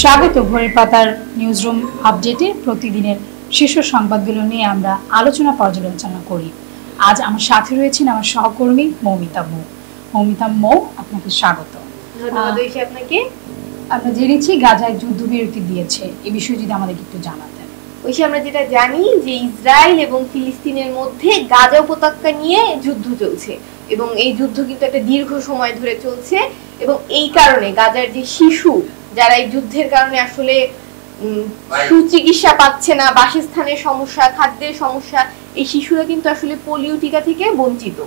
স্বাগত ভোরের পাতার নিউজরুম আপডেটে। প্রতিদিনের শীর্ষ সংবাদগুলো নিয়ে আমরা আলোচনা পর্যালোচনা করি। আজ আমার সাথে রয়েছেন আমার সহকর্মী মৌমিতা মৌ। মৌমিতা মৌ, আপনাকে স্বাগত। ধন্যবাদ আপনাকে। আমরা জেনেছি গাজায় যুদ্ধবিরতি দিয়েছে, এই বিষয়ে যদি আমাদেরকে একটু জানাতেন। আমরা যেটা জানি যে ইসরায়েল এবং ফিলিস্তিনের মধ্যে গাজা উপত্যকা নিয়ে যুদ্ধ চলছে এবং এই যুদ্ধ কিন্তু একটা দীর্ঘ সময় ধরে চলছে এবং এই কারণে গাজার যে শিশু যারা এই যুদ্ধের কারণে আসলে সুচিকিৎসা পাচ্ছে না, বাসস্থানের সমস্যা, খাদ্যের সমস্যা, এই শিশুরা কিন্তু আসলে পোলিও টিকা থেকে বঞ্চিত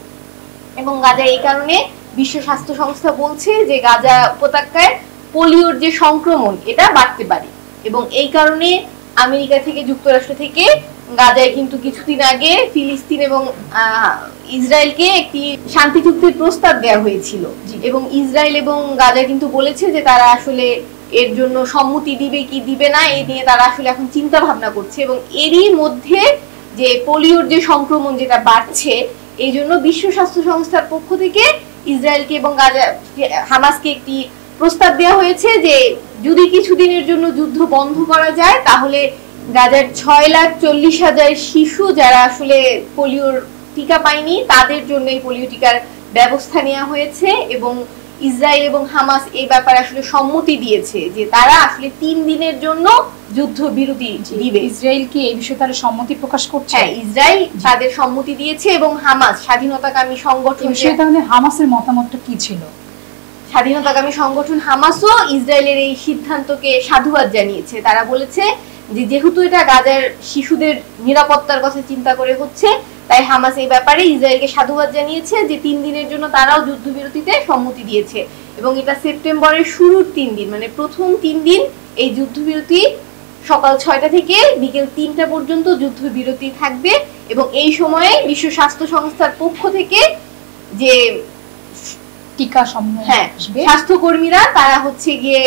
এবং গাজা এই কারণে বিশ্ব স্বাস্থ্য সংস্থা বলছে যে গাজা উপত্যকায় পোলিওর যে সংক্রমণ এটা বাড়তে পারে এবং এই কারণে আমেরিকা থেকে, যুক্তরাষ্ট্র থেকে গাজায় কিন্তু কিছুদিন আগে ফিলিস্তিন এবং ইসরায়েলকে একটি শান্তি চুক্তির প্রস্তাব দেওয়া হয়েছিল এবং ইসরায়েল এবং গাজা কিন্তু বলেছে যে তারা আসলে এর জন্য সম্মতি দিবে কি দিবে না এই নিয়ে তারা আসলে এখন চিন্তা ভাবনা করছে এবং এরই মধ্যে যে পোলিওর যে সংক্রমণ যেটা বাড়ছে এই জন্য বিশ্ব স্বাস্থ্য সংস্থার পক্ষ থেকে ইসরায়েলকে এবং গাজা হামাসকে একটি প্রস্তাব দেওয়া হয়েছে যে যদি কিছুদিনের জন্য যুদ্ধ বন্ধ করা যায় তাহলে গাজার 6,40,000 শিশু যারা আসলে পোলিওর টিকা পায়নি তাদের জন্য এই পোলিও টিকার ব্যবস্থা নেওয়া হয়েছে এবং ইসরায়েল এবং হামাস এই ব্যাপারে আসলে সম্মতি দিয়েছে যে তারা আসলে 3 দিনের জন্য যুদ্ধ বিরতি দিবে। ইসরায়েল কি এই বিষয়ে তারা সম্মতি প্রকাশ করছে? হ্যাঁ, ইসরায়েল তাদের সম্মতি দিয়েছে এবং হামাস স্বাধীনতাকামী সংগঠন, তাহলে হামাসের মতামতটা কি ছিল? স্বাধীনতাকামী সংগঠন হামাসও ইসরায়েলের এই সিদ্ধান্তকে সাধুবাদ জানিয়েছে। তারা বলেছে যে যেহেতু এটা গাজার শিশুদের নিরাপত্তার কথা চিন্তা করে হচ্ছে তাই হামাস এই ব্যাপারে ইসরায়েলকে সাধুবাদ জানিয়েছে যে 3 দিনের জন্য তারাও যুদ্ধবিরতিতে সম্মতি দিয়েছে এবং এটা সেপ্টেম্বরের শুরুর 3 দিন, মানে প্রথম 3 দিন এই যুদ্ধবিরতি সকাল 6টা থেকে বিকেল 3টা পর্যন্ত যুদ্ধবিরতি থাকবে এবং এই সময়ে বিশ্ব স্বাস্থ্য সংস্থার পক্ষ থেকে যে টিকা স্বাস্থ্যকর্মীরা তারা হচ্ছে গিয়ে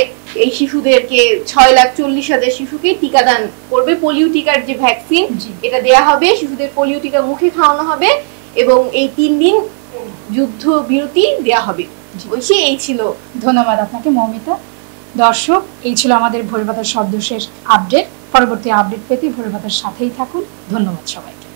এই শিশুদেরকে 6,40,000 শিশুকে টিকাদান করবে। পোলিও টিকার যে ভ্যাকসিন এটা দেয়া হবে, শিশুদের পোলিও টিকা মুখে খাওয়ানো হবে এবং এই 3 দিন যুদ্ধ বিরতি দেয়া হবে। এই ছিল। ধন্যবাদ আপনাকে মৌমিতা। দর্শক, এই ছিল আমাদের ভোরের পাতার সর্বশেষ আপডেট। পরবর্তী আপডেট পেতে ভোরের পাতার সাথেই থাকুন। ধন্যবাদ সবাইকে।